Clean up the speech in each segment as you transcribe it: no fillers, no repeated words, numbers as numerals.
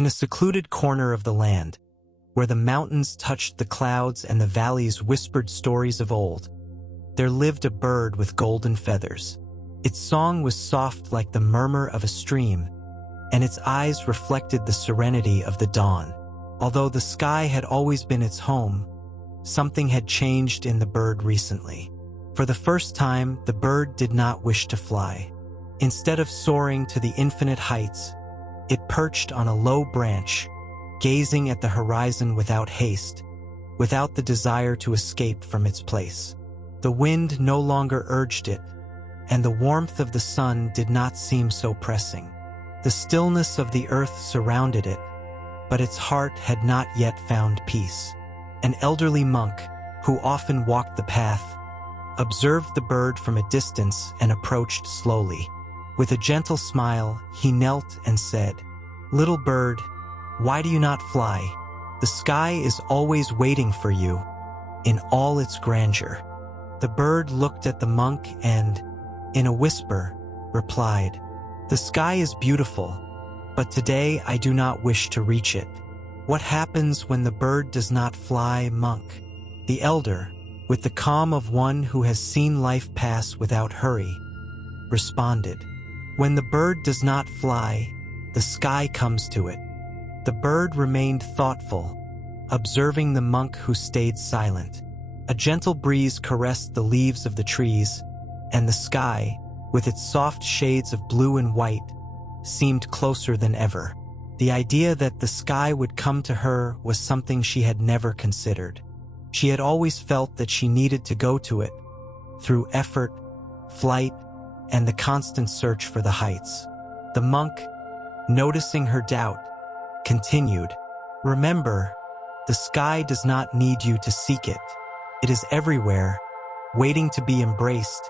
In a secluded corner of the land, where the mountains touched the clouds and the valleys whispered stories of old, there lived a bird with golden feathers. Its song was soft like the murmur of a stream, and its eyes reflected the serenity of the dawn. Although the sky had always been its home, something had changed in the bird recently. For the first time, the bird did not wish to fly. Instead of soaring to the infinite heights, it perched on a low branch, gazing at the horizon without haste, without the desire to escape from its place. The wind no longer urged it, and the warmth of the sun did not seem so pressing. The stillness of the earth surrounded it, but its heart had not yet found peace. An elderly monk, who often walked the path, observed the bird from a distance and approached slowly. With a gentle smile, he knelt and said, "Little bird, why do you not fly? The sky is always waiting for you, in all its grandeur." The bird looked at the monk and, in a whisper, replied, "The sky is beautiful, but today I do not wish to reach it." "What happens when the bird does not fly, monk?" The elder, with the calm of one who has seen life pass without hurry, responded, "When the bird does not fly, the sky comes to it." The bird remained thoughtful, observing the monk who stayed silent. A gentle breeze caressed the leaves of the trees, and the sky, with its soft shades of blue and white, seemed closer than ever. The idea that the sky would come to her was something she had never considered. She had always felt that she needed to go to it, through effort, flight, and the constant search for the heights. The monk, noticing her doubt, continued, "Remember, the sky does not need you to seek it. It is everywhere, waiting to be embraced,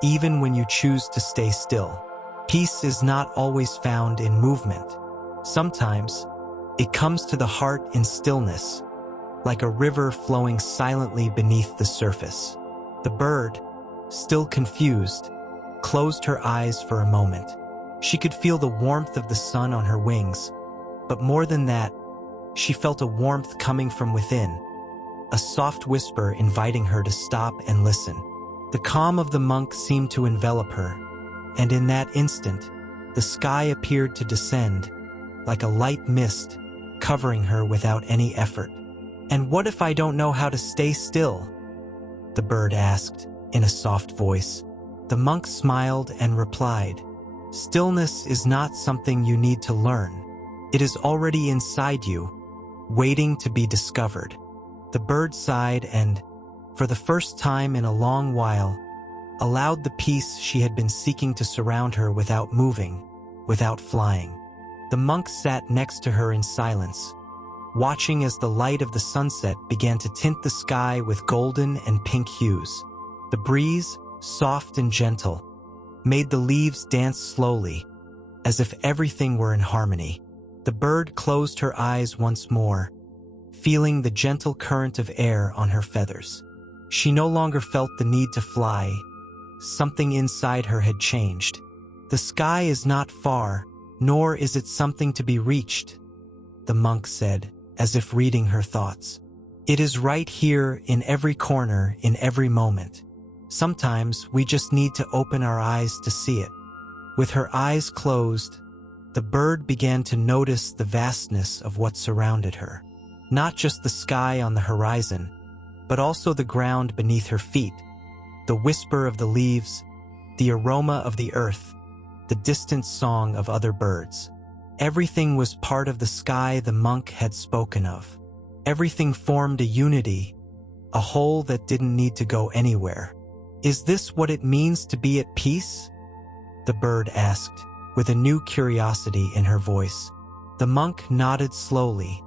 even when you choose to stay still. Peace is not always found in movement. Sometimes, it comes to the heart in stillness, like a river flowing silently beneath the surface." The bird, still confused, closed her eyes for a moment. She could feel the warmth of the sun on her wings, but more than that, she felt a warmth coming from within, a soft whisper inviting her to stop and listen. The calm of the monk seemed to envelop her, and in that instant, the sky appeared to descend, like a light mist, covering her without any effort. "And what if I don't know how to stay still?" the bird asked, in a soft voice. The monk smiled and replied, "Stillness is not something you need to learn. It is already inside you, waiting to be discovered." The bird sighed and, for the first time in a long while, allowed the peace she had been seeking to surround her without moving, without flying. The monk sat next to her in silence, watching as the light of the sunset began to tint the sky with golden and pink hues. The breeze, soft and gentle, made the leaves dance slowly, as if everything were in harmony. The bird closed her eyes once more, feeling the gentle current of air on her feathers. She no longer felt the need to fly. Something inside her had changed. "The sky is not far, nor is it something to be reached," the monk said, as if reading her thoughts. "It is right here in every corner, in every moment. Sometimes we just need to open our eyes to see it." With her eyes closed, the bird began to notice the vastness of what surrounded her. Not just the sky on the horizon, but also the ground beneath her feet, the whisper of the leaves, the aroma of the earth, the distant song of other birds. Everything was part of the sky the monk had spoken of. Everything formed a unity, a whole that didn't need to go anywhere. "Is this what it means to be at peace?" the bird asked, with a new curiosity in her voice. The monk nodded slowly,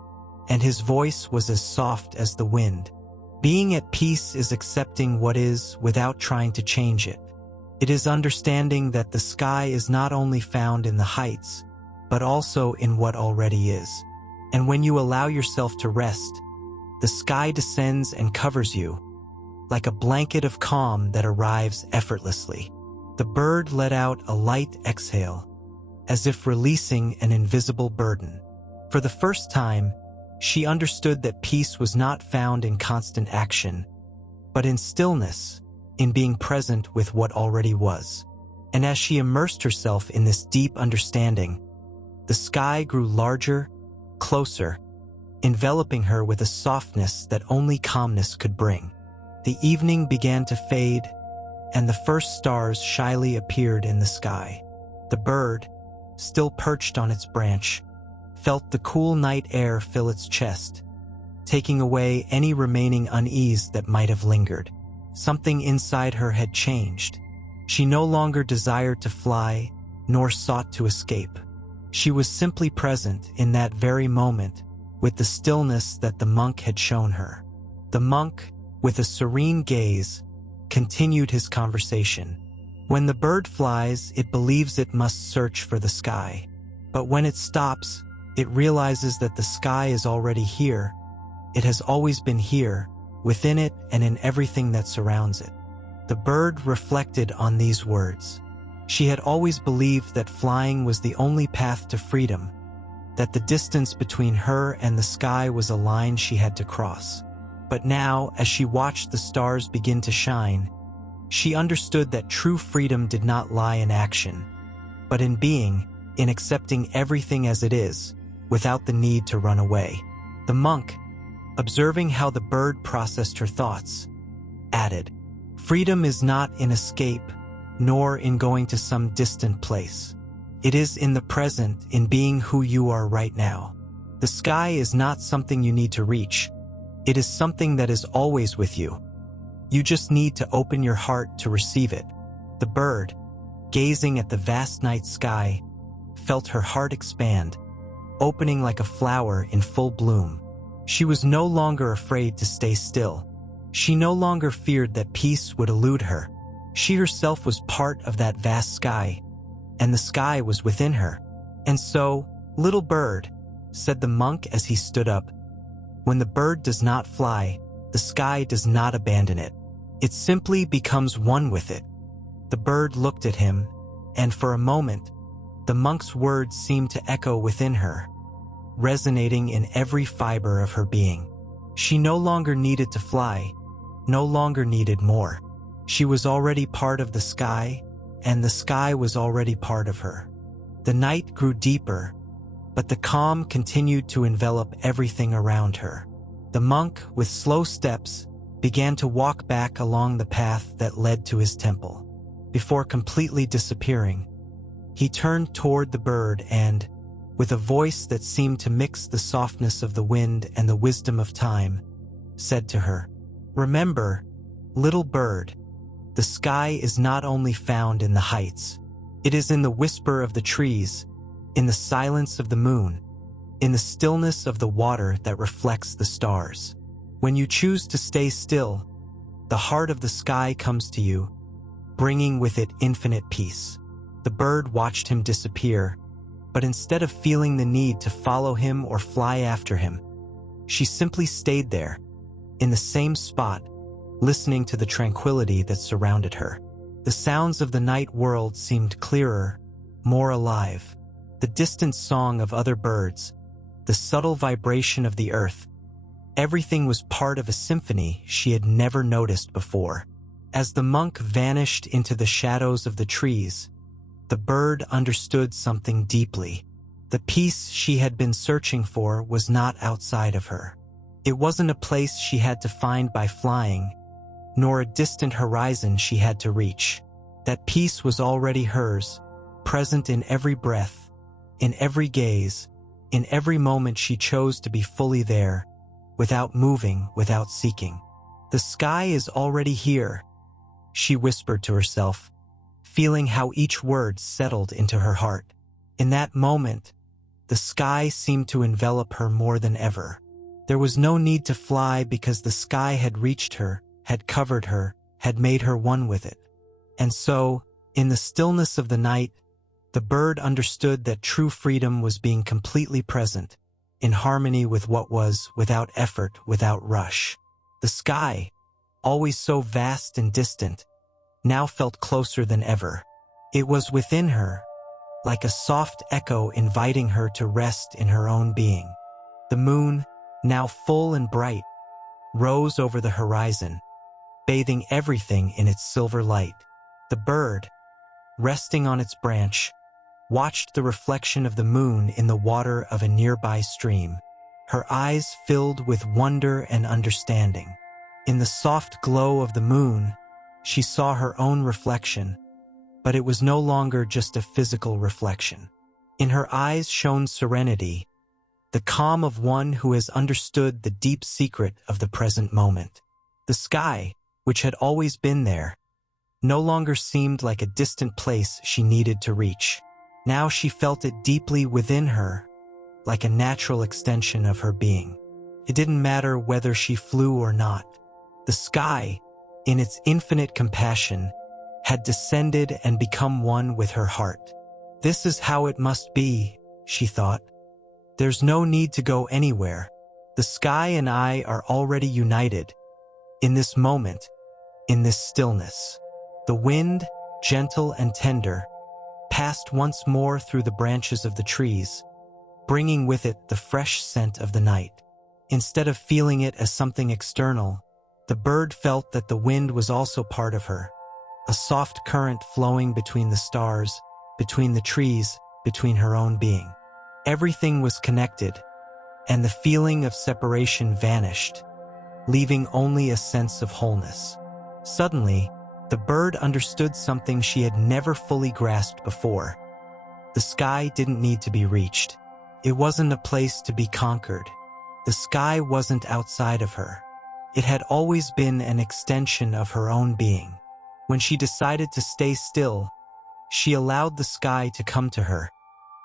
and his voice was as soft as the wind. "Being at peace is accepting what is without trying to change it. It is understanding that the sky is not only found in the heights, but also in what already is. And when you allow yourself to rest, the sky descends and covers you, like a blanket of calm that arrives effortlessly." The bird let out a light exhale, as if releasing an invisible burden. For the first time, she understood that peace was not found in constant action, but in stillness, in being present with what already was. And as she immersed herself in this deep understanding, the sky grew larger, closer, enveloping her with a softness that only calmness could bring. The evening began to fade, and the first stars shyly appeared in the sky. The bird, still perched on its branch, felt the cool night air fill its chest, taking away any remaining unease that might have lingered. Something inside her had changed. She no longer desired to fly, nor sought to escape. She was simply present in that very moment, with the stillness that the monk had shown her. The monk, with a serene gaze, continued his conversation. When the bird flies, it believes it must search for the sky. But when it stops, it realizes that the sky is already here. It has always been here, within it and in everything that surrounds it. The bird reflected on these words. She had always believed that flying was the only path to freedom, that the distance between her and the sky was a line she had to cross. But now, as she watched the stars begin to shine, she understood that true freedom did not lie in action, but in being, in accepting everything as it is, without the need to run away. The monk, observing how the bird processed her thoughts, added, "Freedom is not in escape, nor in going to some distant place. It is in the present, in being who you are right now. The sky is not something you need to reach. It is something that is always with you. You just need to open your heart to receive it." The bird, gazing at the vast night sky, felt her heart expand, opening like a flower in full bloom. She was no longer afraid to stay still. She no longer feared that peace would elude her. She herself was part of that vast sky, and the sky was within her. "And so, little bird," said the monk as he stood up, "when the bird does not fly, the sky does not abandon it. It simply becomes one with it." The bird looked at him, and for a moment, the monk's words seemed to echo within her, resonating in every fiber of her being. She no longer needed to fly, no longer needed more. She was already part of the sky, and the sky was already part of her. The night grew deeper, but the calm continued to envelop everything around her. The monk, with slow steps, began to walk back along the path that led to his temple. Before completely disappearing, he turned toward the bird and, with a voice that seemed to mix the softness of the wind and the wisdom of time, said to her, "Remember, little bird, the sky is not only found in the heights. It is in the whisper of the trees, in the silence of the moon, in the stillness of the water that reflects the stars. When you choose to stay still, the heart of the sky comes to you, bringing with it infinite peace." The bird watched him disappear, but instead of feeling the need to follow him or fly after him, she simply stayed there, in the same spot, listening to the tranquility that surrounded her. The sounds of the night world seemed clearer, more alive. The distant song of other birds, the subtle vibration of the earth, everything was part of a symphony she had never noticed before. As the monk vanished into the shadows of the trees, the bird understood something deeply. The peace she had been searching for was not outside of her. It wasn't a place she had to find by flying, nor a distant horizon she had to reach. That peace was already hers, present in every breath, in every gaze, in every moment she chose to be fully there, without moving, without seeking. "The sky is already here," she whispered to herself, feeling how each word settled into her heart. In that moment, the sky seemed to envelop her more than ever. There was no need to fly because the sky had reached her, had covered her, had made her one with it. And so, in the stillness of the night, the bird understood that true freedom was being completely present, in harmony with what was, without effort, without rush. The sky, always so vast and distant, now felt closer than ever. It was within her, like a soft echo inviting her to rest in her own being. The moon, now full and bright, rose over the horizon, bathing everything in its silver light. The bird, resting on its branch, watched the reflection of the moon in the water of a nearby stream. Her eyes filled with wonder and understanding. In the soft glow of the moon, she saw her own reflection, but it was no longer just a physical reflection. In her eyes shone serenity, the calm of one who has understood the deep secret of the present moment. The sky, which had always been there, no longer seemed like a distant place she needed to reach. Now she felt it deeply within her, like a natural extension of her being. It didn't matter whether she flew or not. The sky, in its infinite compassion, had descended and become one with her heart. This is how it must be, she thought. There's no need to go anywhere. The sky and I are already united. In this moment, in this stillness. The wind, gentle and tender, passed once more through the branches of the trees, bringing with it the fresh scent of the night. Instead of feeling it as something external, the bird felt that the wind was also part of her, a soft current flowing between the stars, between the trees, between her own being. Everything was connected, and the feeling of separation vanished, leaving only a sense of wholeness. Suddenly, the bird understood something she had never fully grasped before. The sky didn't need to be reached. It wasn't a place to be conquered. The sky wasn't outside of her. It had always been an extension of her own being. When she decided to stay still, she allowed the sky to come to her,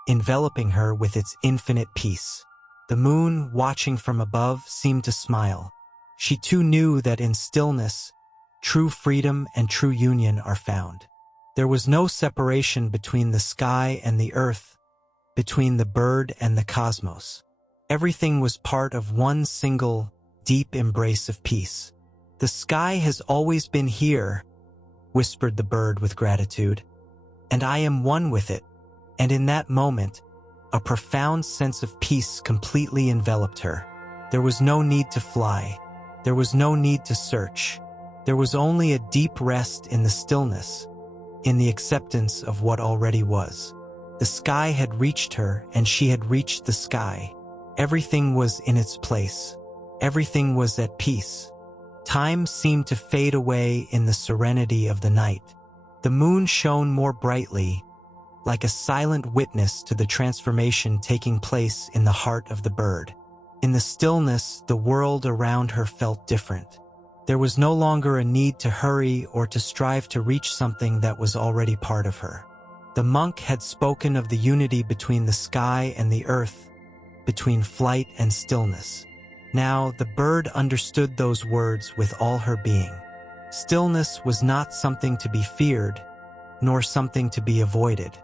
enveloping her with its infinite peace. The moon, watching from above, seemed to smile. She too knew that in stillness, true freedom and true union are found. There was no separation between the sky and the earth, between the bird and the cosmos. Everything was part of one single, deep embrace of peace. "The sky has always been here," whispered the bird with gratitude, "and I am one with it." And in that moment, a profound sense of peace completely enveloped her. There was no need to fly. There was no need to search. There was only a deep rest in the stillness, in the acceptance of what already was. The sky had reached her, and she had reached the sky. Everything was in its place. Everything was at peace. Time seemed to fade away in the serenity of the night. The moon shone more brightly, like a silent witness to the transformation taking place in the heart of the bird. In the stillness, the world around her felt different. There was no longer a need to hurry or to strive to reach something that was already part of her. The monk had spoken of the unity between the sky and the earth, between flight and stillness. Now, the bird understood those words with all her being. Stillness was not something to be feared, nor something to be avoided.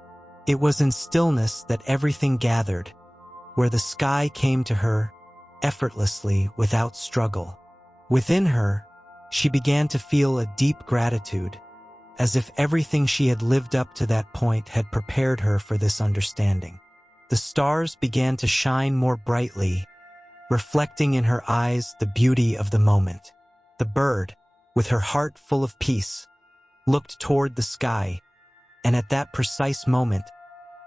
It was in stillness that everything gathered, where the sky came to her effortlessly without struggle. Within her, she began to feel a deep gratitude, as if everything she had lived up to that point had prepared her for this understanding. The stars began to shine more brightly, reflecting in her eyes the beauty of the moment. The bird, with her heart full of peace, looked toward the sky, and at that precise moment,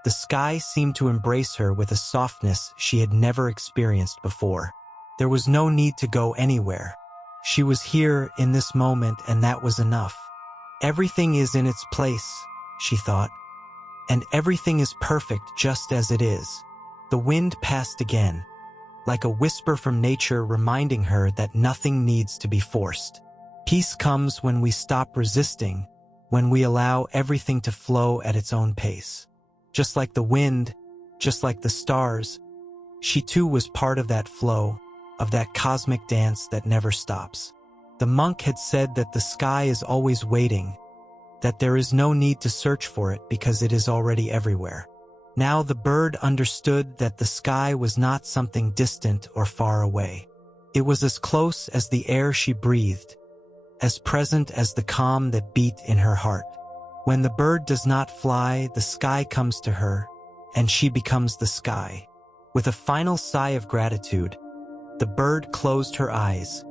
the sky seemed to embrace her with a softness she had never experienced before. There was no need to go anywhere. She was here in this moment, and that was enough. Everything is in its place, she thought, and everything is perfect just as it is. The wind passed again, like a whisper from nature reminding her that nothing needs to be forced. Peace comes when we stop resisting, when we allow everything to flow at its own pace. Just like the wind, just like the stars, she too was part of that flow, of that cosmic dance that never stops. The monk had said that the sky is always waiting, that there is no need to search for it because it is already everywhere. Now the bird understood that the sky was not something distant or far away. It was as close as the air she breathed, as present as the calm that beat in her heart. When the bird does not fly, the sky comes to her, and she becomes the sky. With a final sigh of gratitude, the bird closed her eyes,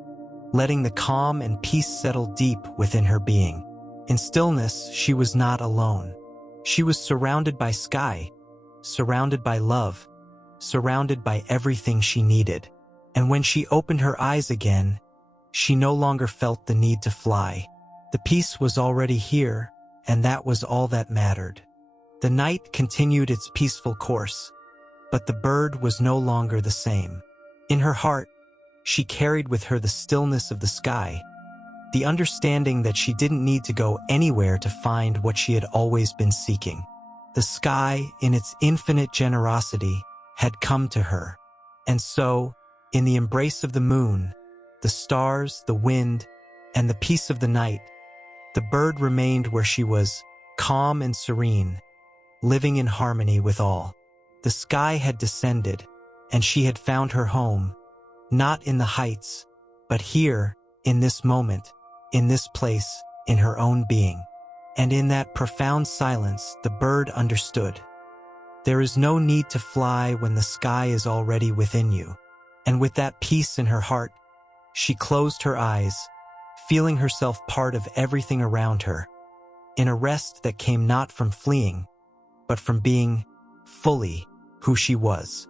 letting the calm and peace settle deep within her being. In stillness, she was not alone. She was surrounded by sky, surrounded by love, surrounded by everything she needed. And when she opened her eyes again, she no longer felt the need to fly. The peace was already here, and that was all that mattered. The night continued its peaceful course, but the bird was no longer the same. In her heart, she carried with her the stillness of the sky, the understanding that she didn't need to go anywhere to find what she had always been seeking. The sky, in its infinite generosity, had come to her. And so, in the embrace of the moon, the stars, the wind, and the peace of the night, the bird remained where she was, calm and serene, living in harmony with all. The sky had descended, and she had found her home, not in the heights, but here, in this moment, in this place, in her own being. And in that profound silence, the bird understood. There is no need to fly when the sky is already within you. And with that peace in her heart, she closed her eyes, feeling herself part of everything around her, in a rest that came not from fleeing, but from being fully who she was.